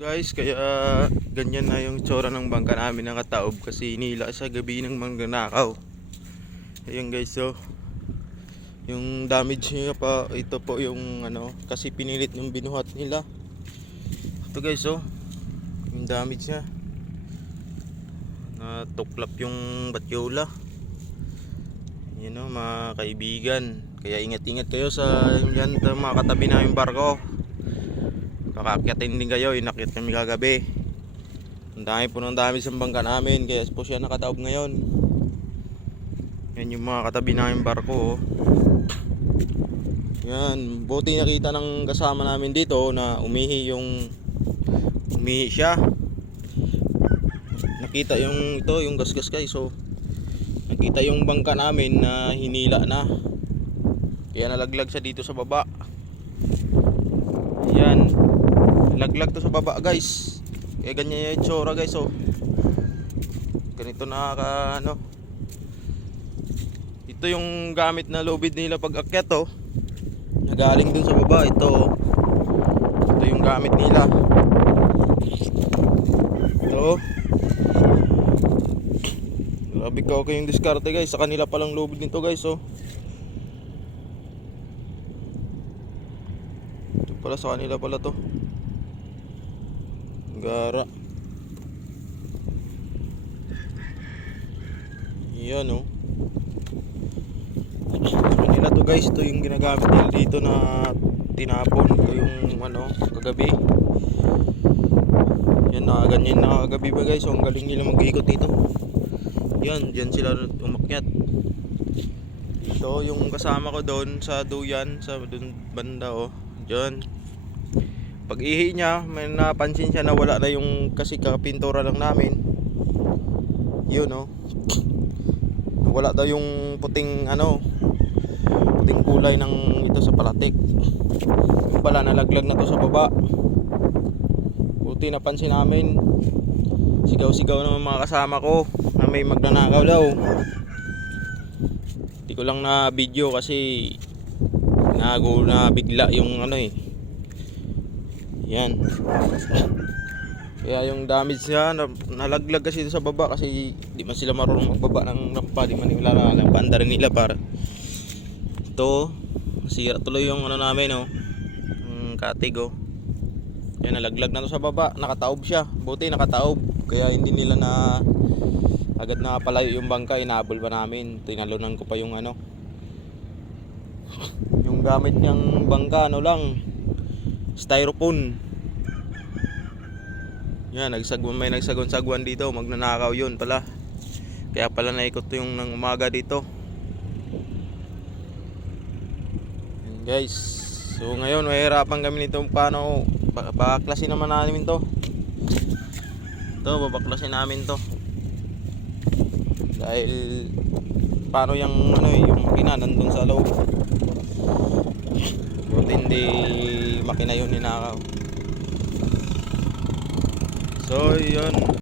Guys, kaya ganyan na yung tsura ng bangka namin ng kataob kasi nila sa gabi ng mangnanakaw. Ayun guys, so yung damage niya pa ito po yung ano kasi pinilit yung binuhat nila. Ito guys, so yung damage niya. Natuklap yung batyola. Yun know, mga kaibigan. Kaya ingat-ingat kayo sa yan, mga katabi namin barko. Kakakyatin din kayo, inakyat kami kagabi. Ang dami po ng dami sa bangka namin, kaya po siya nakataob ngayon. Yan yung mga katabi namin barko. oh. Yan, buti nakita ng kasama namin dito na umihi yung umihi siya. Nakita yung ito, yung gasgas guys. So, nakita yung bangka namin na hinila na. Kaya nalaglag siya dito sa baba. Yan. Laglag to sa baba guys. Kaya ganyan yung itsura guys oh. Ganito nakaka ano. Ito yung gamit na lubid nila pag akyat oh. Nagaling dun sa baba ito. oh. Ito yung gamit nila. Ito. oh. Grabe ka okay yung diskarte guys. Sa kanila palang lubid nito guys oh. Ito pala sa kanila pala to. Gara. Yan oh. Sa kanila to guys, ito yung ginagamit nila dito na tinapon ko yung ano, kagabi. Yan na, ganyan na kagabi ba guys, so ang galing nila mag-ikot dito. Yan, dyan sila umakyat. So, yung kasama ko doon sa duyan, sa doon banda oh, dyan. Pag ihi niya, may napansin siya na wala na yung kasi kakapintura lang namin. Yun oh. Wala daw yung puting ano, puting kulay ng ito sa palatik. Yung pala nalaglag na to sa baba. Buti napansin namin. Sigaw-sigaw ng mga kasama ko na may magnanakaw daw. Hindi ko lang na video kasi nago na bigla yung ano eh. Yan. Kaya yung damage niya, na, nalaglag kasi sa baba kasi di man sila marunong magbaba ng rampa, di man nila alam paanda rin nila para ito, masira tuloy yung ano namin, no? Yung katig, oh. Yan, nalaglag na to sa baba, nakataob siya. Buti nakataob, kaya hindi nila na agad na palayo yung bangka, inabol pa namin. Tinalunan ko pa yung ano. Yung gamit niyang bangka, ano lang, styrofoam. Yan, nagsagwan may nagsagwan-sagwan dito, magnanakaw yun pala. Kaya pala naikot yung ng umaga dito. Yan guys. So ngayon, mahirapan kami nito paano ba- baklasin naman namin to. Ito, babaklasin namin to. Dahil paano yung ano eh, yung makina nandun sa loob. Hindi makina yun ninakaw. So, yun.